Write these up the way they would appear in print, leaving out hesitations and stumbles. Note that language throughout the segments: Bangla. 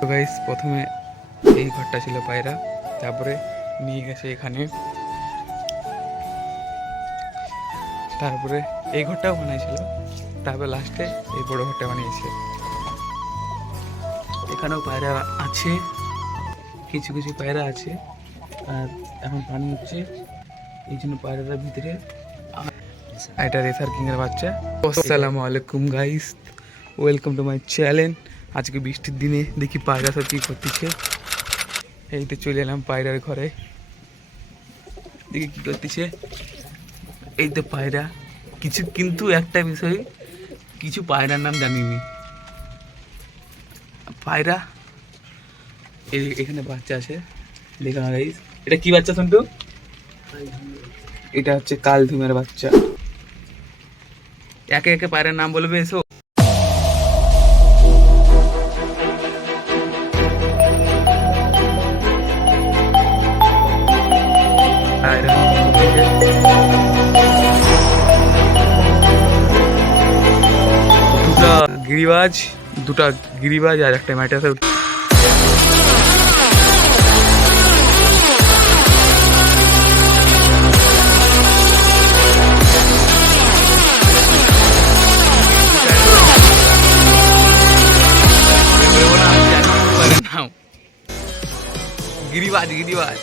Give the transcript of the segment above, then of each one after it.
তো গাইস প্রথমে এই ঘরটা ছিল পায়রা, তারপরে নিয়ে গেছে এখানে, তারপরে এই ঘরটাও বানিয়েছিল, তারপরে লাস্টে এই বড় ঘরটা বানিয়েছে। এখানেও পায়রা আছে, কিছু কিছু পায়রা আছে, আর এখন পানি হচ্ছে এই জন্য পায়রাটার ভিতরে। এটা রেসার কিং এর বাচ্চা। আসসালামু আলাইকুম guys, welcome to my channel. আজকে বৃষ্টির দিনে দেখি পায়রা সব কি করতেছে। এই তো চলে এলাম পায়রার ঘরে, দেখি কি করতেছে। এই তো পায়রা কিছু, কিন্তু একটা বিষয়, কিছু পায়রার নাম জানিনি। পায়রা এখানে বাচ্চা আছে, দেখো না গাইস। এটা কি বাচ্চা সন্টু? এটা হচ্ছে কালধুমের বাচ্চা। একে একে পায়রার নাম বলবে, এসো। দুটা গিরিবাজ আর একটা ম্যাটাসের। গিরিবাজ গিরিবাজ,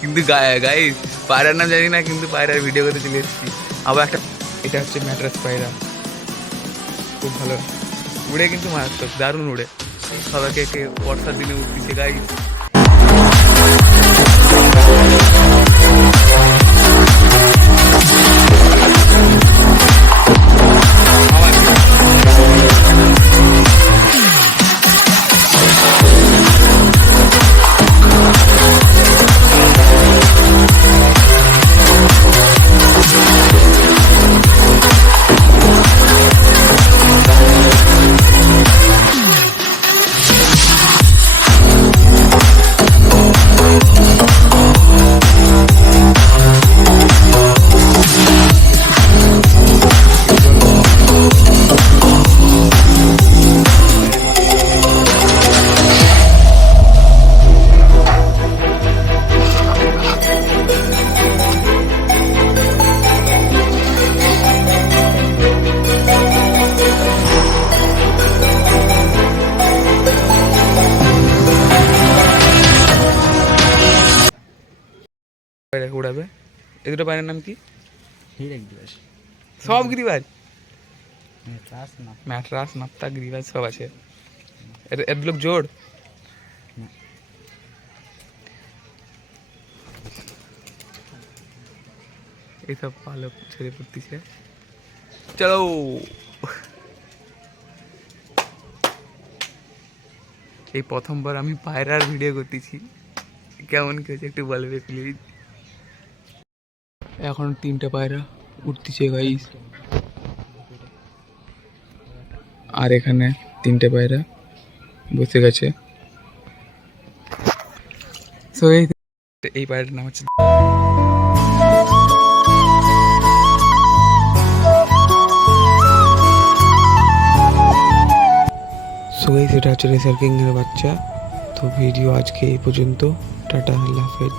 কিন্তু গাইস পায়রার নাম জানি না, কিন্তু পায়রার ভিডিও করতে চলে এসেছি। আবার একটা, এটা হচ্ছে ম্যাট্রাস পায়রা, খুব ভালো উড়ে, কিন্তু মারাত্মক, দারুণ উড়ে। সবাইকে একে বর্ষার দিনে উঠতেছে গাইস। উড়াবে। এই দুটো পায়রার নাম কি? সব গিরিবাজ, ম্যাট্রাস নাপ্তা গিরিবাজ সব আছে। এর লোক জোড়। এইসব পালক ছেড়ে পড়তেছে। চলো, এই প্রথমবার আমি পায়রার ভিডিও করতেছি, কেমন কি হচ্ছে একটু বলবে প্লিজ। এখন 3টে পায়রা উঠতেছে গাইস, আর এখানে 3টে পায়রা বসে গেছে। সো এই পায়রাটার নাম হচ্ছে সেটা হচ্ছে রেসার কিং এর বাচ্চা। তো ভিডিও আজকে এই পর্যন্ত, টাটা, আল্লাহ হাফেজ।